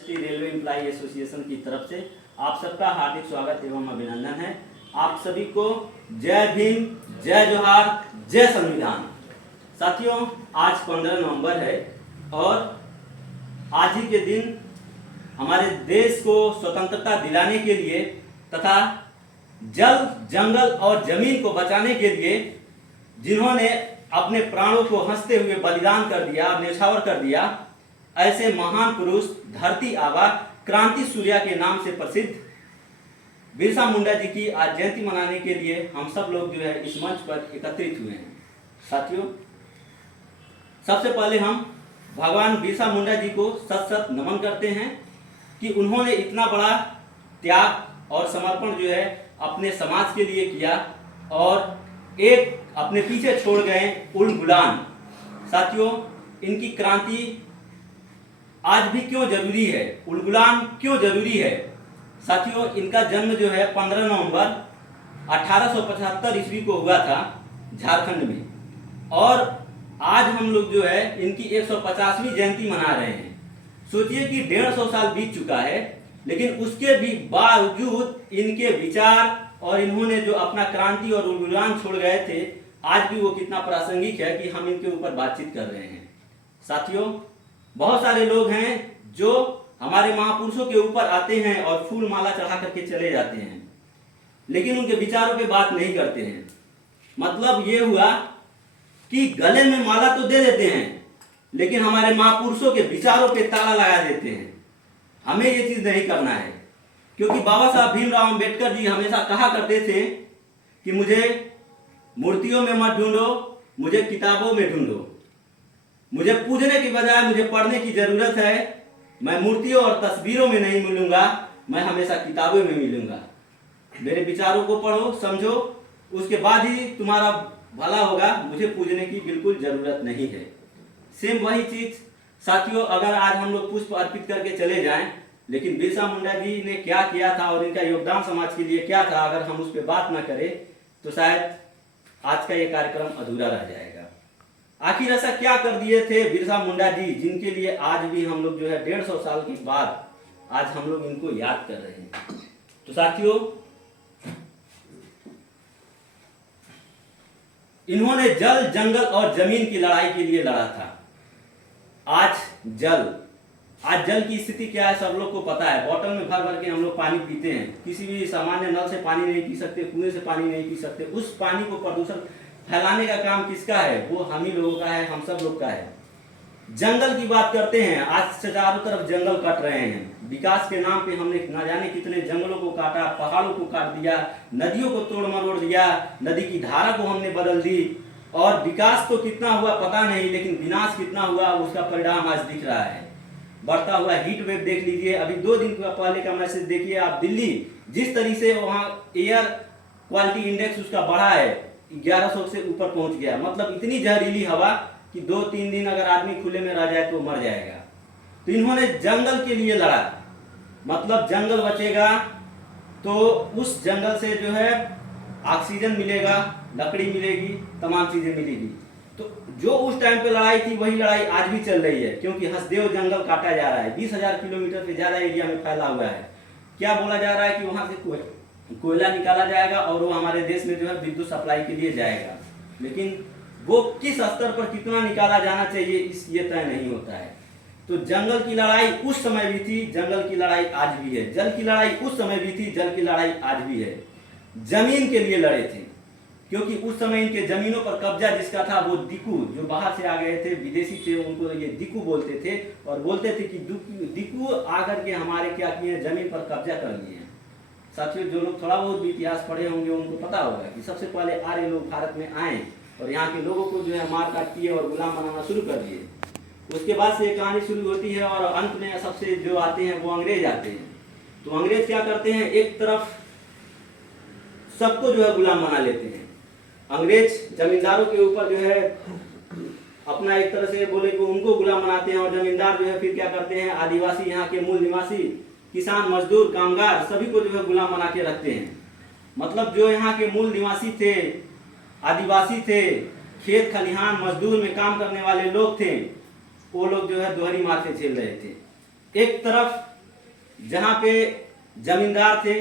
Railway employ association की तरफ से आप सबका हार्दिक स्वागत एवं अभिनंदन है। आप सभी को जय भीम, जय जोहार, जय संविधान। साथियों, आज 15 नवंबर है और आज ही के दिन हमारे देश को स्वतंत्रता दिलाने के लिए तथा जल, जंगल और जमीन को बचाने के लिए जिन्होंने अपने प्राणों को हंसते हुए बलिदान कर दिया, न्यौछावर कर दिया, ऐसे महान पुरुष, धरती आबा, क्रांति सूर्या के नाम से प्रसिद्ध बिरसा मुंडा जी की आज जयंती मनाने के लिए हम सब लोग जो है इस मंच पर एकत्रित हुए हैं। साथियों, सबसे पहले हम भगवान बिरसा मुंडा जी को सत सत नमन करते हैं कि उन्होंने इतना बड़ा त्याग और समर्पण जो है अपने समाज के लिए किया और एक अपने पीछे छोड़ गए उल गुलाम। साथियों, इनकी क्रांति आज भी क्यों जरूरी है, उल गुलाम क्यों जरूरी है? साथियों, इनका जन्म जो है 15 नवंबर 1875 ईस्वी को हुआ था झारखंड में और आज हम लोग जो है इनकी 150वीं जयंती मना रहे हैं। सोचिए कि 150 साल बीत चुका है, लेकिन उसके भी बावजूद इनके विचार और इन्होंने जो अपना क्रांति और उल गुलाम छोड़ गए थे, आज भी वो कितना प्रासंगिक है कि हम इनके ऊपर बातचीत कर रहे हैं। साथियों, बहुत सारे लोग हैं जो हमारे महापुरुषों के ऊपर आते हैं और फूल माला चढ़ा करके चले जाते हैं, लेकिन उनके विचारों पे बात नहीं करते हैं। मतलब ये हुआ कि गले में माला तो दे देते हैं, लेकिन हमारे महापुरुषों के विचारों पे ताला लगा देते हैं। हमें ये चीज नहीं करना है, क्योंकि बाबा साहब भीमराव अंबेडकर जी हमेशा कहा करते थे कि मुझे मूर्तियों में मत ढूंढो, मुझे किताबों में ढूंढो। मुझे पूजने की बजाय मुझे पढ़ने की जरूरत है। मैं मूर्तियों और तस्वीरों में नहीं मिलूंगा, मैं हमेशा किताबों में मिलूंगा। मेरे विचारों को पढ़ो, समझो, उसके बाद ही तुम्हारा भला होगा। मुझे पूजने की बिल्कुल जरूरत नहीं है। सेम वही चीज साथियों, अगर आज हम लोग पुष्प अर्पित करके चले जाएं, लेकिन बिरसा मुंडा जी ने क्या किया था और इनका योगदान समाज के लिए क्या था, अगर हम उस पर बात ना करें तो शायद आज का ये कार्यक्रम अधूरा रह जाएगा। आखिर ऐसा क्या कर दिए थे बिरसा मुंडा जी, जिनके लिए आज भी हम लोग जो है 150 साल के बाद आज हम लोग इनको याद कर रहे हैं। तो साथियों, इन्होंने जल, जंगल और जमीन की लड़ाई के लिए लड़ा था। आज जल की स्थिति क्या है सब लोग को पता है। बोतल में भर भर के हम लोग पानी पीते हैं। किसी भी सामान्य नल से पानी नहीं पी सकते, कुएं से पानी नहीं पी सकते। उस पानी को प्रदूषण फैलाने का काम किसका है? वो हम ही लोगों का है, हम सब लोग का है। जंगल की बात करते हैं, आज से चारों तरफ जंगल कट रहे हैं। विकास के नाम पे हमने न जाने कितने जंगलों को काटा, पहाड़ों को काट दिया, नदियों को तोड़ मरोड़ दिया, नदी की धारा को हमने बदल दी। और विकास तो कितना हुआ पता नहीं, लेकिन विनाश कितना हुआ उसका परिणाम आज दिख रहा है। बढ़ता हुआ हीट वेव देख लीजिए। अभी 2 दिन पहले का मैसेज देखिए आप, दिल्ली जिस तरीके से वहाँ एयर क्वालिटी इंडेक्स उसका बढ़ा है, 1100 से ऊपर पहुंच गया। मतलब इतनी जहरीली हवा कि 2-3 दिन अगर आदमी खुले में रह जाए तो मर जाएगा। तो इन्होंने जंगल के लिए लड़ा। मतलब जंगल बचेगा तो उस जंगल से जो है ऑक्सीजन मिलेगा, लकड़ी मिलेगी, तमाम चीजें मिलेगी। तो जो उस टाइम पे लड़ाई थी वही लड़ाई आज भी चल रही है, क्योंकि हसदेव जंगल काटा जा रहा है। 20,000 किलोमीटर से ज्यादा एरिया में फैला हुआ है। क्या बोला जा रहा है कि वहां से कोयला निकाला जाएगा और वो हमारे देश में जो है विद्युत सप्लाई के लिए जाएगा, लेकिन वो किस स्तर पर कितना निकाला जाना चाहिए ये तय नहीं होता है। तो जंगल की लड़ाई उस समय भी थी, जंगल की लड़ाई आज भी है। जल की लड़ाई उस समय भी थी, जल की लड़ाई आज भी है। जमीन के लिए लड़े थे, क्योंकि उस समय इनके जमीनों पर कब्जा जिसका था वो दिकू, जो बाहर से आ गए थे, विदेशी थे, उनको ये दिकू बोलते थे और बोलते थे कि दिकू आकर के हमारे क्या किए, जमीन पर कब्जा कर लिए। साथियों, जो लोग थोड़ा बहुत भी इतिहास पढ़े होंगे उनको पता होगा कि सबसे पहले आर्य लोग भारत में आए और यहाँ के लोगों को जो है मार काट किए और गुलाम बनाना शुरू कर दिए। उसके बाद से कहानी शुरू होती है और अंत में सबसे जो आते हैं वो अंग्रेज आते हैं। तो अंग्रेज क्या करते हैं, एक तरफ सबको जो है गुलाम बना लेते हैं। अंग्रेज जमींदारों के ऊपर जो है अपना एक तरह से बोले कि उनको गुलाम बनाते हैं और जमींदार जो है फिर क्या करते हैं, आदिवासी, यहाँ के मूल निवासी, किसान, मजदूर, कामगार सभी को जो है गुलाम बना के रखते हैं। मतलब जो यहाँ के मूल निवासी थे, आदिवासी थे, खेत खलिहान मजदूर में काम करने वाले लोग थे, वो लोग जो है दोहरी मार से झेल रहे थे। एक तरफ जहाँ पे जमींदार थे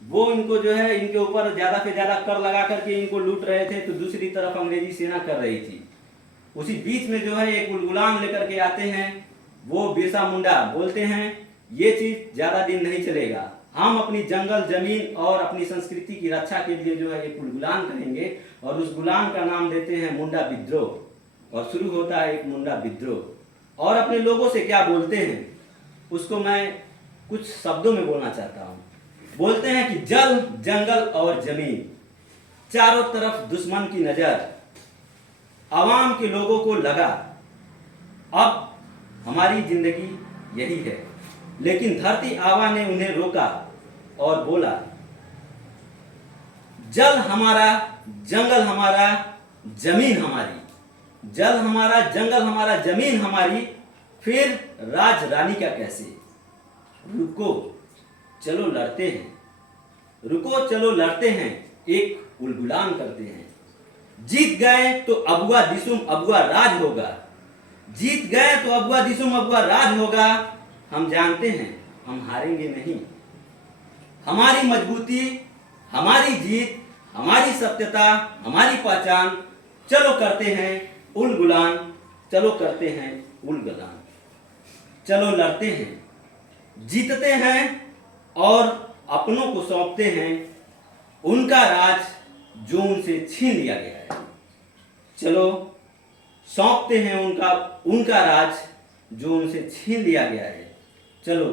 वो इनको जो है इनके ऊपर ज़्यादा से ज़्यादा कर लगा करके इनको लूट रहे थे, तो दूसरी तरफ अंग्रेजी सेना कर रही थी। उसी बीच में जो है एक गुलाम लेकर के आते हैं, वो बिरसा मुंडा बोलते हैं ये चीज़ ज़्यादा दिन नहीं चलेगा, हम अपनी जंगल जमीन और अपनी संस्कृति की रक्षा के लिए जो है एक गुलाम करेंगे, और उस गुलाम का नाम देते हैं मुंडा विद्रोह। और शुरू होता है एक मुंडा विद्रोह। और अपने लोगों से क्या बोलते हैं उसको मैं कुछ शब्दों में बोलना चाहता हूँ। बोलते हैं कि जल जंगल और जमीन, चारों तरफ दुश्मन की नजर, आवाम के लोगों को लगा अब हमारी जिंदगी यही है, लेकिन धरती आबा ने उन्हें रोका और बोला जल हमारा जंगल हमारा जमीन हमारी, जल हमारा जंगल हमारा जमीन हमारी, फिर राज रानी का कैसे। रुको चलो लड़ते हैं, रुको चलो लड़ते हैं, एक उलगुलान करते हैं। जीत गए तो अबुआ दिसुम अबुआ राज होगा, जीत गए तो अबुआ दिसुम अबुआ राज होगा। हम जानते हैं हम हारेंगे नहीं, हमारी मजबूती हमारी जीत, हमारी सत्यता हमारी पहचान। चलो करते हैं उलगुलान, चलो करते हैं उलगुलान, चलो लड़ते हैं, जीतते हैं और अपनों को सौंपते हैं उनका राज जो उनसे छीन लिया गया है। चलो सौंपते हैं उनका राज जो उनसे छीन लिया गया है। चलो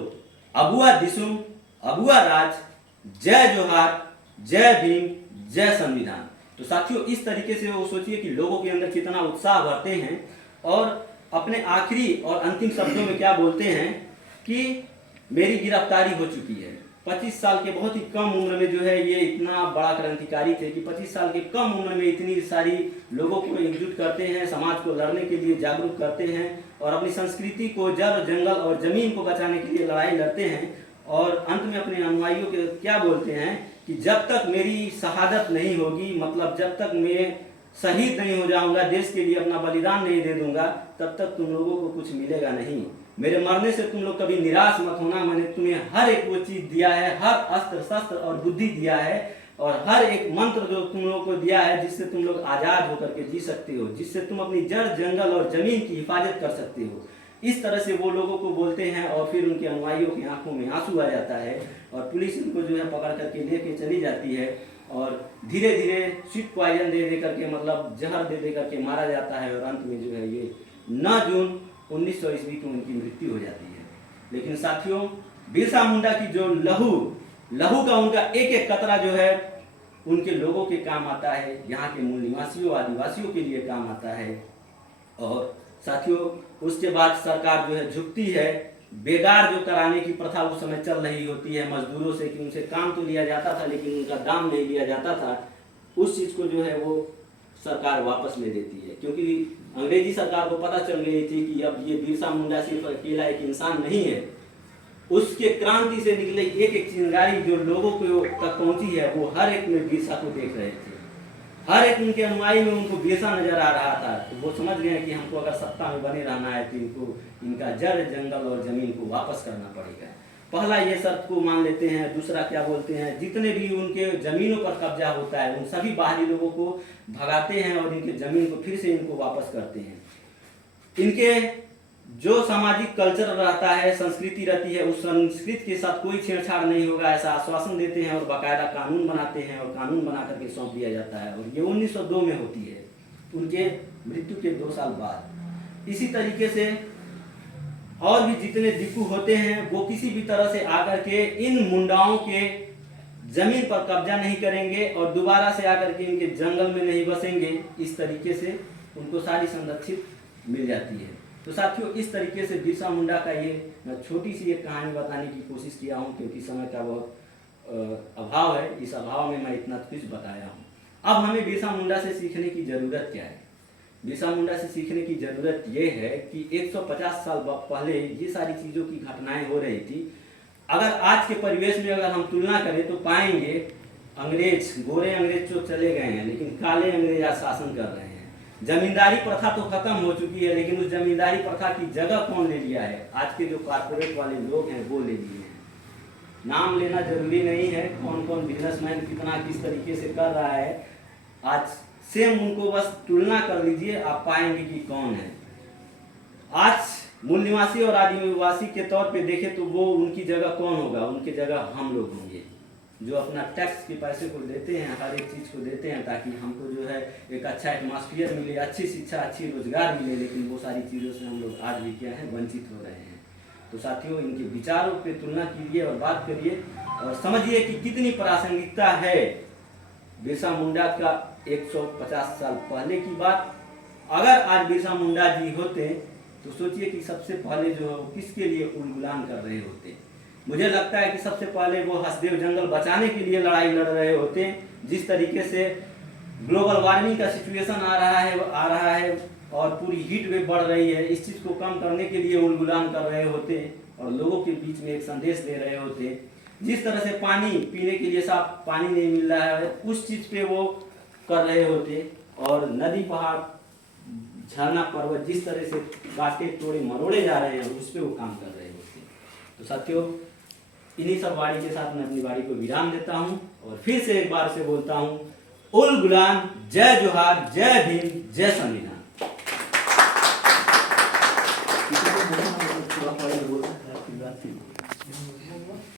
अबुआ दिसुम अबुआ राज, जय जोहार, जय भीम, जय संविधान। तो साथियों इस तरीके से वो सोचिए कि लोगों के अंदर कितना उत्साह भरते हैं, और अपने आखिरी और अंतिम शब्दों में क्या बोलते हैं कि मेरी गिरफ्तारी हो चुकी है। 25 साल के बहुत ही कम उम्र में जो है ये इतना बड़ा क्रांतिकारी थे कि 25 साल के कम उम्र में इतनी सारी लोगों को एकजुट करते हैं, समाज को लड़ने के लिए जागरूक करते हैं और अपनी संस्कृति को, जल जंगल और जमीन को बचाने के लिए लड़ाई लड़ते हैं। और अंत में अपने अनुयायियों के क्या बोलते हैं कि जब तक मेरी शहादत नहीं होगी, मतलब जब तक मैं शहीद नहीं हो जाऊंगा, देश के लिए अपना बलिदान नहीं दे दूंगा, तब तक तुम लोगों को कुछ मिलेगा नहीं। मेरे मरने से तुम लोग कभी निराश मत होना, मैंने तुम्हें हर एक वो चीज दिया है, हर अस्त्र शस्त्र और बुद्धि दिया है, और हर एक मंत्र जो तुम लोगों को दिया है जिससे तुम लोग आजाद होकर के जी सकते हो, जिससे तुम अपनी जड़ जंगल और जमीन की हिफाजत कर सकते हो। इस तरह से वो लोगों को बोलते हैं, और फिर उनके अनुयायियों की आंखों में आंसू आ जाता है और पुलिस इनको जो है पकड़ करके लेके चली जाती है, और धीरे धीरे स्वीट पॉइजन दे करके, मतलब जहर दे करके मारा जाता है, और अंत में जो है ये 9 जून 1900 ईस्वी को उनकी मृत्यु हो जाती है। लेकिन साथियों बिरसा मुंडा की जो लहू का उनका एक एक कतरा जो है उनके लोगों के काम आता है, यहाँ के मूल निवासियों आदिवासियों के लिए काम आता है। और साथियों उसके बाद सरकार जो है झुकती है, बेगार जो कराने की प्रथा उस समय चल रही होती है मजदूरों से, कि उनसे काम तो लिया जाता था लेकिन उनका दाम नहीं लिया जाता था, उस चीज़ को जो है वो सरकार वापस ले देती है, क्योंकि अंग्रेजी सरकार को पता चल गई थी कि अब ये बिरसा मुंडा सिर्फ अकेला एक इंसान नहीं है, उसके क्रांति से निकले एक एक चिंगारी जो लोगों को तक पहुंची है, वो हर एक में बिरसा को देख रहे थे, हर एक उनके अनुयायी में उनको बिरसा नजर आ रहा था। तो वो समझ गए कि हमको अगर सत्ता में बने रहना है तो इनको इनका जड़ जंगल और जमीन को वापस करना पड़ेगा। पहला ये शर्त को मान लेते हैं। दूसरा क्या बोलते हैं, जितने भी उनके जमीनों पर कब्जा होता है उन सभी बाहरी लोगों को भगाते हैं और इनके जमीन को फिर से इनको वापस करते हैं। इनके जो सामाजिक कल्चर रहता है, संस्कृति रहती है, उस संस्कृति के साथ कोई छेड़छाड़ नहीं होगा ऐसा आश्वासन देते हैं और बाकायदा कानून बनाते हैं, और कानून बना करके सौंप दिया जाता है। और ये 1902 में होती है, उनके मृत्यु के 2 साल बाद। इसी तरीके से और भी जितने दिक्कू होते हैं वो किसी भी तरह से आकर के इन मुंडाओं के जमीन पर कब्जा नहीं करेंगे और दोबारा से आकर के इनके जंगल में नहीं बसेंगे। इस तरीके से उनको सारी संरक्षित मिल जाती है। तो साथियों इस तरीके से बिरसा मुंडा का ये मैं छोटी सी एक कहानी बताने की कोशिश किया हूँ, क्योंकि समय का बहुत अभाव है। इस अभाव में मैं इतना कुछ बताया हूँ। अब हमें बिरसा मुंडा से सीखने की ज़रूरत क्या है? बिरसा मुंडा से सीखने की ज़रूरत ये है कि 150 साल पहले ये सारी चीज़ों की घटनाएं हो रही थी। अगर आज के परिवेश में अगर हम तुलना करें तो पाएंगे अंग्रेज, गोरे अंग्रेज तो चले गए हैं, लेकिन काले अंग्रेज आज शासन कर रहे हैं। जमींदारी प्रथा तो खत्म हो चुकी है, लेकिन उस जमींदारी प्रथा की जगह कौन ले लिया है? आज के जो कॉर्पोरेट वाले लोग हैं वो ले लिए हैं। नाम लेना जरूरी नहीं है, कौन कौन बिजनेसमैन कितना किस तरीके से कर रहा है, आज सेम उनको बस तुलना कर लीजिए, आप पाएंगे कि कौन है। आज मूल निवासी और आदिवासी के तौर पे देखें तो वो उनकी जगह कौन होगा? उनकी जगह हम लोग होंगे, जो अपना टैक्स के पैसे को देते हैं, हर एक चीज़ को देते हैं ताकि हमको जो है एक अच्छा एटमॉस्फेयर मिले, अच्छी शिक्षा, अच्छी रोजगार मिले, लेकिन वो सारी चीज़ों से हम लोग आज भी क्या है, वंचित हो रहे हैं। तो साथियों, इनके विचारों पे तुलना कीजिए और बात करिए और समझिए कि कितनी प्रासंगिकता है बिरसा मुंडा का 150 साल पहले की बात। अगर आज बिरसा मुंडा जी होते तो सोचिए कि सबसे पहले जो है वो किसके लिए उलगुलान कर रहे होते। मुझे लगता है कि सबसे पहले वो हसदेव जंगल बचाने के लिए लड़ाई लड़ रहे होते। जिस तरीके से ग्लोबल वार्मिंग का सिचुएशन आ रहा है और पूरी हीट वेव बढ़ रही है, इस चीज़ को कम करने के लिए उलगुलान कर रहे होते और लोगों के बीच में एक संदेश दे रहे होते। जिस तरह से पानी पीने के लिए साफ पानी नहीं मिल रहा है, उस चीज़ पे वो कर रहे होते। और नदी पहाड़ झरना पर्वत जिस तरह से काटे तोड़े मरोड़े जा रहे हैं, उस पर वो काम कर रहे होते। तो साथियों, इन्हीं सब वाणी के साथ मैं अपनी वाणी को विराम देता हूं और फिर से एक बार से बोलता हूं, उल गुलाम, जय जोहार, जय भीम, जय संविधान।